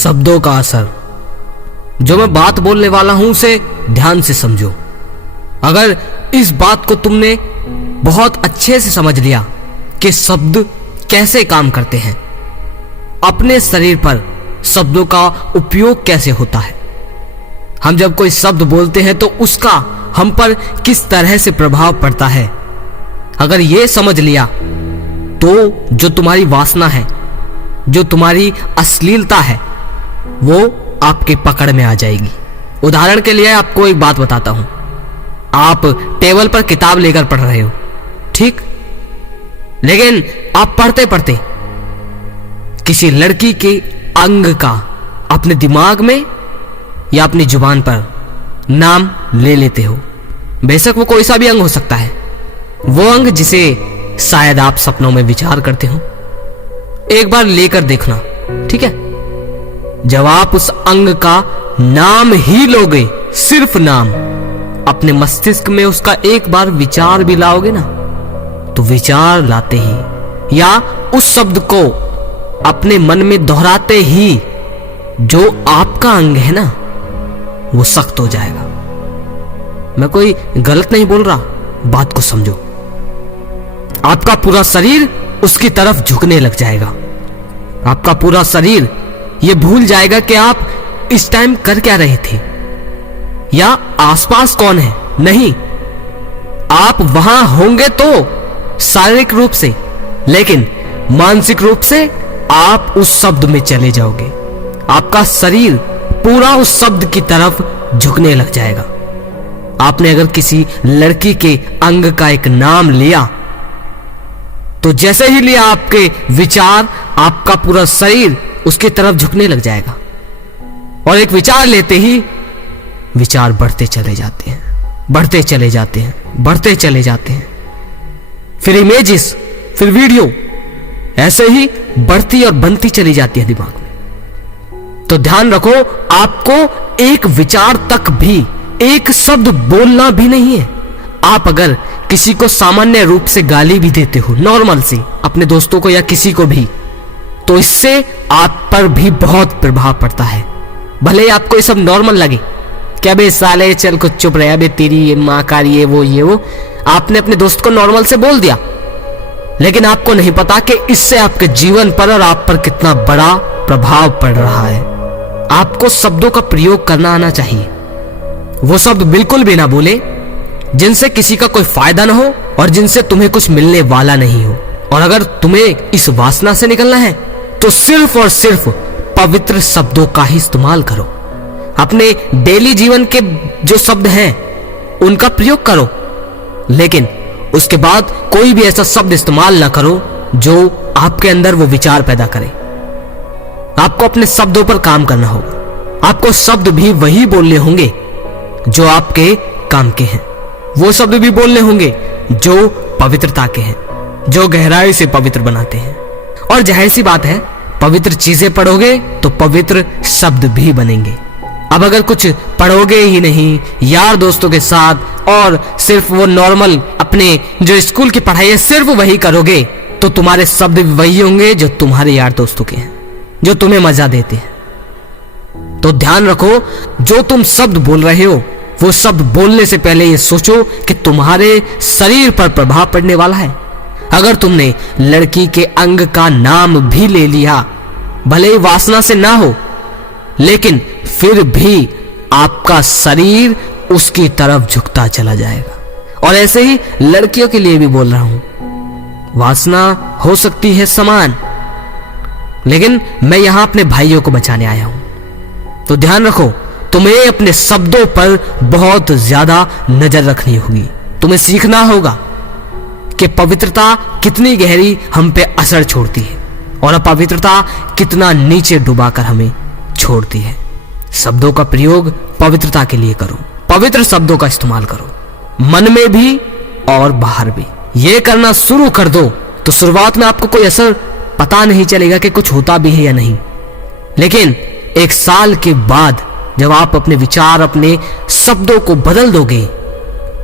शब्दों का असर। जो मैं बात बोलने वाला हूं उसे ध्यान से समझो। अगर इस बात को तुमने बहुत अच्छे से समझ लिया कि शब्द कैसे काम करते हैं, अपने शरीर पर शब्दों का उपयोग कैसे होता है, हम जब कोई शब्द बोलते हैं तो उसका हम पर किस तरह से प्रभाव पड़ता है, अगर यह समझ लिया तो जो तुम्हारी वासना है, जो तुम्हारी अश्लीलता है, वो आपके पकड़ में आ जाएगी। उदाहरण के लिए आपको एक बात बताता हूं। आप टेबल पर किताब लेकर पढ़ रहे हो, ठीक? लेकिन आप पढ़ते पढ़ते किसी लड़की के अंग का अपने दिमाग में या अपनी जुबान पर नाम ले लेते हो। बेशक वो कोई सा भी अंग हो सकता है, वो अंग जिसे शायद आप सपनों में विचार करते हो। एक बार लेकर देखना, ठीक है? जब आप उस अंग का नाम ही लोगे, सिर्फ नाम, अपने मस्तिष्क में उसका एक बार विचार भी लाओगे ना, तो विचार लाते ही या उस शब्द को अपने मन में दोहराते ही जो आपका अंग है ना, वो सख्त हो जाएगा। मैं कोई गलत नहीं बोल रहा, बात को समझो। आपका पूरा शरीर उसकी तरफ झुकने लग जाएगा। आपका पूरा शरीर ये भूल जाएगा कि आप इस टाइम कर क्या रहे थे या आसपास कौन है। नहीं, आप वहां होंगे तो शारीरिक रूप से, लेकिन मानसिक रूप से आप उस शब्द में चले जाओगे। आपका शरीर पूरा उस शब्द की तरफ झुकने लग जाएगा। आपने अगर किसी लड़की के अंग का एक नाम लिया तो जैसे ही लिया, आपके विचार, आपका पूरा शरीर उसकी तरफ झुकने लग जाएगा। और एक विचार लेते ही विचार बढ़ते चले जाते हैं, बढ़ते चले जाते हैं, बढ़ते चले जाते हैं। फिर इमेजेस, फिर वीडियो, ऐसे ही बढ़ती और बनती चली जाती है दिमाग में। तो ध्यान रखो, आपको एक विचार तक भी, एक शब्द बोलना भी नहीं है। आप अगर किसी को सामान्य रूप से गाली भी देते हो, नॉर्मल से, अपने दोस्तों को या किसी को भी, तो इससे आप पर भी बहुत प्रभाव पड़ता है। भले ही आपको ये सब नॉर्मल लगे, क्या बे साले चल कुछ चुप रहा, बे तेरी ये माँ का ये वो, आपने अपने दोस्त को नॉर्मल से बोल दिया, लेकिन आपको नहीं पता कि इससे आपके जीवन पर और आप पर कितना बड़ा प्रभाव पड़ रहा है। आपको शब्दों का प्रयोग करना आना चाहिए। वो शब्द बिल्कुल भी ना बोले जिनसे किसी का कोई फायदा ना हो और जिनसे तुम्हें कुछ मिलने वाला नहीं हो। और अगर तुम्हें इस वासना से निकलना है तो सिर्फ और सिर्फ पवित्र शब्दों का ही इस्तेमाल करो। अपने डेली जीवन के जो शब्द हैं उनका प्रयोग करो, लेकिन उसके बाद कोई भी ऐसा शब्द इस्तेमाल ना करो जो आपके अंदर वो विचार पैदा करे। आपको अपने शब्दों पर काम करना होगा। आपको शब्द भी वही बोलने होंगे जो आपके काम के हैं। वो शब्द भी बोलने होंगे जो पवित्रता के हैं, जो गहराई से पवित्र बनाते हैं। और जाहिर सी बात है, पवित्र चीजें पढ़ोगे तो पवित्र शब्द भी बनेंगे। अब अगर कुछ पढ़ोगे ही नहीं यार दोस्तों के साथ और सिर्फ वो नॉर्मल अपने जो स्कूल की पढ़ाई है सिर्फ वही करोगे, तो तुम्हारे शब्द भी वही होंगे जो तुम्हारे यार दोस्तों के हैं, जो तुम्हें मजा देते हैं। तो ध्यान रखो, जो तुम शब्द बोल रहे हो वो शब्द बोलने से पहले ये सोचो कि तुम्हारे शरीर पर प्रभाव पड़ने वाला है। अगर तुमने लड़की के अंग का नाम भी ले लिया, भले ही वासना से ना हो, लेकिन फिर भी आपका शरीर उसकी तरफ झुकता चला जाएगा। और ऐसे ही लड़कियों के लिए भी बोल रहा हूं, वासना हो सकती है समान, लेकिन मैं यहां अपने भाइयों को बचाने आया हूं। तो ध्यान रखो, तुम्हें अपने शब्दों पर बहुत ज्यादा नजर रखनी होगी। तुम्हें सीखना होगा कि पवित्रता कितनी गहरी हम पे असर छोड़ती है और अपवित्रता कितना नीचे डुबाकर हमें छोड़ती है। शब्दों का प्रयोग पवित्रता के लिए करो, पवित्र शब्दों का इस्तेमाल करो, मन में भी और बाहर भी। ये करना शुरू कर दो तो शुरुआत में आपको कोई असर पता नहीं चलेगा कि कुछ होता भी है या नहीं, लेकिन एक साल के बाद जब आप अपने विचार, अपने शब्दों को बदल दोगे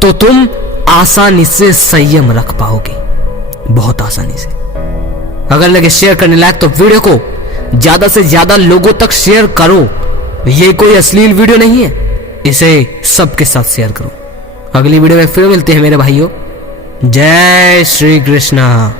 तो तुम आसानी से संयम रख पाओगे, बहुत आसानी से। अगर लगे शेयर करने लायक तो वीडियो को ज्यादा से ज्यादा लोगों तक शेयर करो। ये कोई अश्लील वीडियो नहीं है, इसे सबके साथ शेयर करो। अगली वीडियो में फिर मिलते हैं मेरे भाइयों। जय श्री कृष्णा।